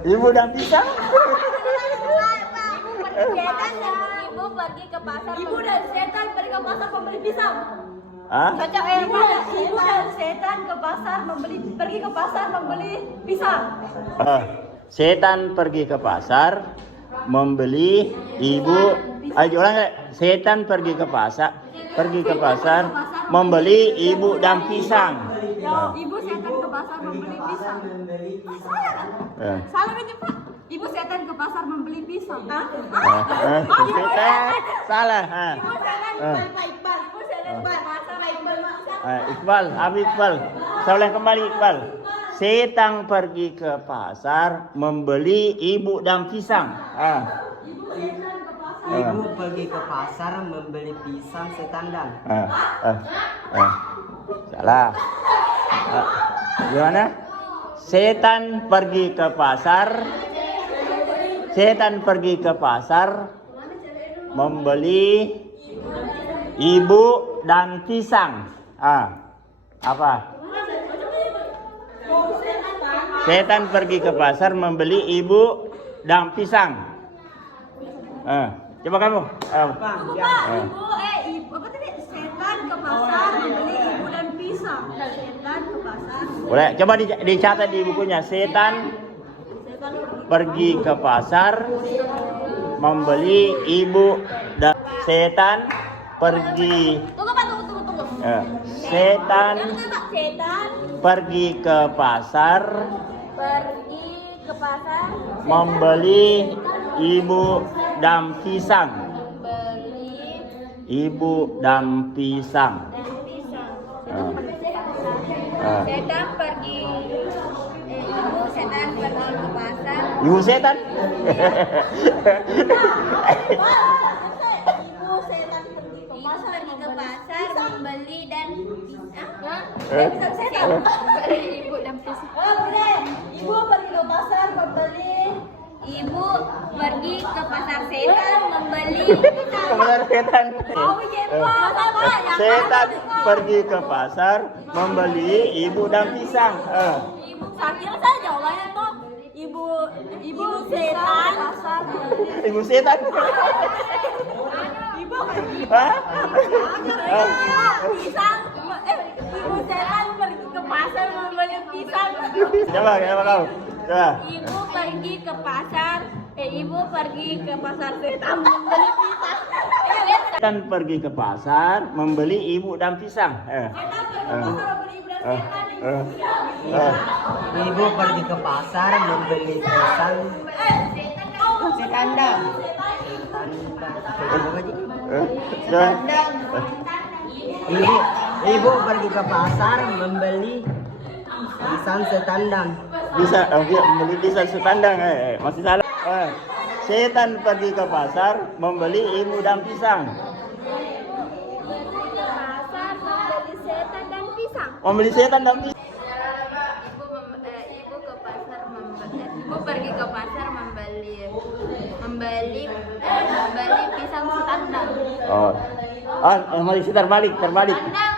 Ibu dan pisang. Ibu pergi ke pasar. Ibu dan setan pergi ke pasar membeli pisang. Hah? Cocok ibu dan setan pergi ke pasar membeli pisang. Setan pergi ke pasar membeli ibu. Ayo ulang. Setan pergi ke pasar membeli ibu dan pisang. Ibu setan ke pasar membeli pisang. Salah kan? Salah kan Pak? Ibu setan ke pasar membeli pisang. Setan salah. Ibu setan Pak Iqbal. Ibu setan ke pasar membeli pisang. Iqbal, Abi Iqbal. Saya ulang kembali Iqbal. Setan pergi ke pasar membeli ibu dan pisang. Ibu pergi ke pasar membeli pisang setandang. Salah. Gimana? Setan pergi ke pasar membeli ibu dan pisang. Apa? Setan pergi ke pasar membeli ibu dan pisang. Coba kamu. Ibu apa tadi? Setan ke pasar membeli ibu dan pisang. Setan ke pasar. Boleh, coba dicatat di bukunya. Setan pergi ke pasar membeli ibu dan setan pergi. Tunggu Pak, tunggu. Setan pergi ke pasar membeli ibu dan pisang. Ibu dan pisang. Setan pergi ke pasar. Ibu setan. Ibu setan pergi ke pasar membeli dan pisang. Ibu dan pisang. Ibu pergi ke pasar membeli. Ibu pergi ke pasar setan membeli pisang. Ke pasar setan. Setan pergi ke pasar membeli ibu dan pisang. Saya jawabannya tuh ibu setan pasar. Ibu setan. Ibu Hah? pisang. Ibu setan pergi ke pasar membeli pisang. Coba kau. Coba. Ibu pergi ke pasar. Ibu pergi ke pasar setan membeli pisang. Setan pergi ke pasar membeli ibu dan pisang. Ibu pergi ke pasar membeli pisang setandang. Ibu pergi ke pasar membeli pisang setandang. Membeli pisang setandang. Masih salah. Setan pergi ke pasar membeli ibu dan pisang. Membeli setan dan pisang. Ibu pergi ke pasar membeli pisang setandang. Masih terbalik.